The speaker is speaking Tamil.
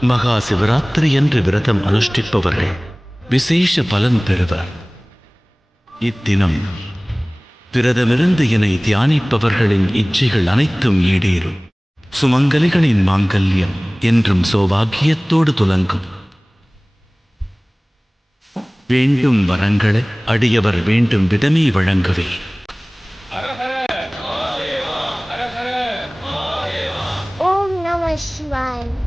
மகா சிவராத்திரி என்று விரதம் அனுஷ்டிப்பவர்கள் விசேஷ பலன் பெறுவர். இத்தினம் விரதமிருந்து என்னை தியானிப்பவர்களின் இச்சைகள் அனைத்தும் ஈடேறும். சுமங்கலிகளின் மாங்கல்யம் என்றும் சௌபாகியத்தோடு துலங்கும். வேண்டும் வரங்களை அடியவர் வேண்டும் விதமே வழங்குவே. Om Namah Shivaya.